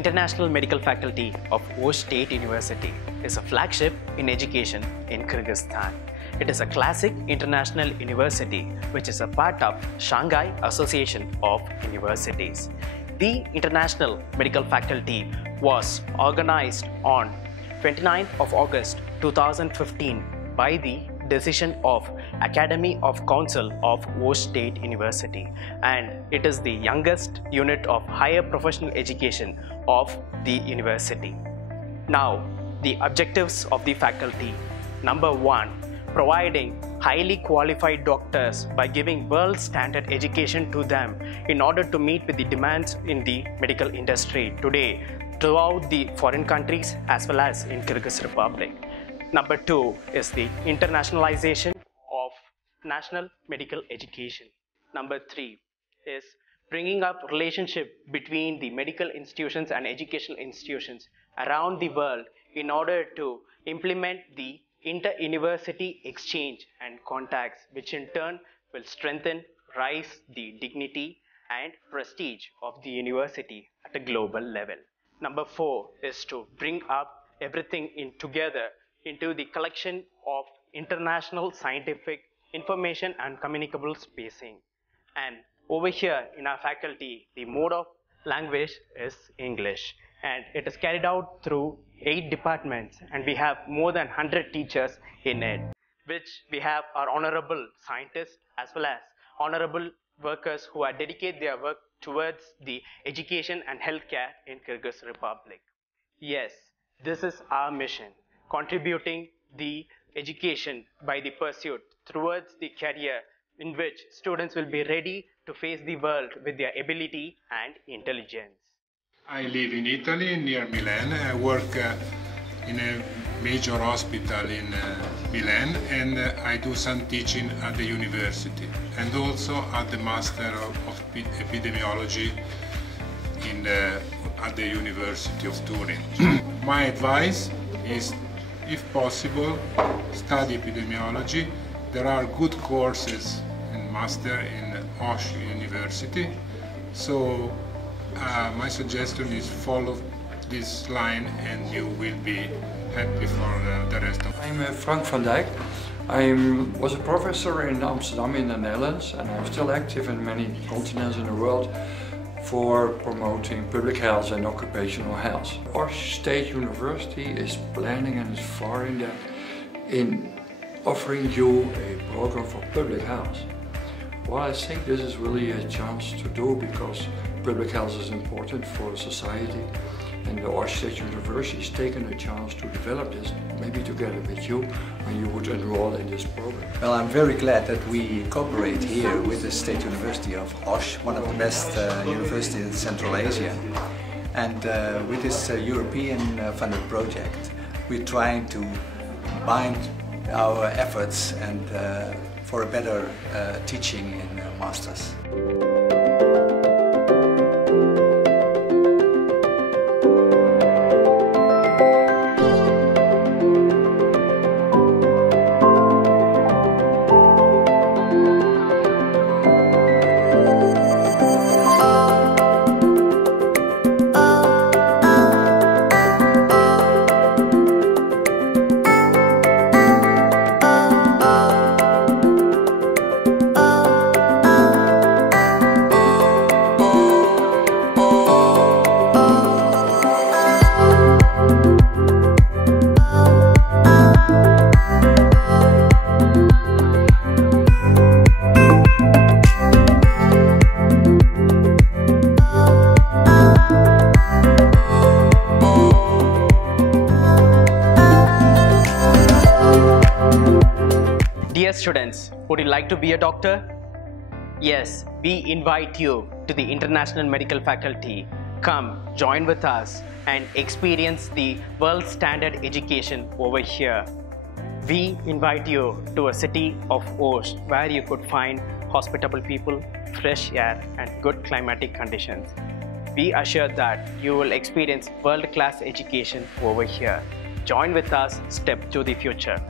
International Medical Faculty of Osh State University is a flagship in education in Kyrgyzstan. It is a classic international university which is a part of Shanghai Association of Universities. The International Medical Faculty was organized on 29th of August 2015 by the decision of Academy of Council of Osh State University, and it is the youngest unit of higher professional education of the university. Now, the objectives of the faculty. Number 1, providing highly qualified doctors by giving world standard education to them in order to meet with the demands in the medical industry today throughout the foreign countries as well as in Kyrgyz Republic. Number 2 is the internationalization of national medical education. Number 3 is bringing up relationship between the medical institutions and educational institutions around the world in order to implement the inter-university exchange and contacts, which in turn will strengthen, rise the dignity and prestige of the university at a global level. Number 4 is to bring up everything together into the collection of international scientific information and communicable spacing. And over here in our faculty, the mode of language is English, and it is carried out through 8 departments, and we have more than 100 teachers in it, which we have our honorable scientists as well as honorable workers who are dedicate their work towards the education and healthcare in Kyrgyz Republic. Yes, this is our mission, contributing the education by the pursuit towards the career in which students will be ready to face the world with their ability and intelligence. I live in Italy, near Milan. I work in a major hospital in Milan, and I do some teaching at the university and also at the Master of Epidemiology at the University of Turin. My advice is, if possible, study epidemiology. There are good courses in master in Osh University, so my suggestion is follow this line and you will be happy for the rest of it. I'm Frank van Dijk. I was a professor in Amsterdam in the Netherlands, and I'm still active in many continents in the world for promoting public health and occupational health. Osh State University is planning and is far in depth in offering you a program for public health. Well, I think this is really a chance to do, because public health is important for society, and the Osh State University is taking a chance to develop this, maybe together with you, when you would enroll in this program. Well, I'm very glad that we cooperate here with the State University of Osh, one of the best universities in Central Asia. And with this European funded project, we're trying to bind our efforts and for a better teaching in masters. Dear students, would you like to be a doctor? Yes, we invite you to the International Medical Faculty. Come, join with us and experience the world standard education over here. We invite you to a city of Osh where you could find hospitable people, fresh air and good climatic conditions. We assure that you will experience world-class education over here. Join with us, step to the future.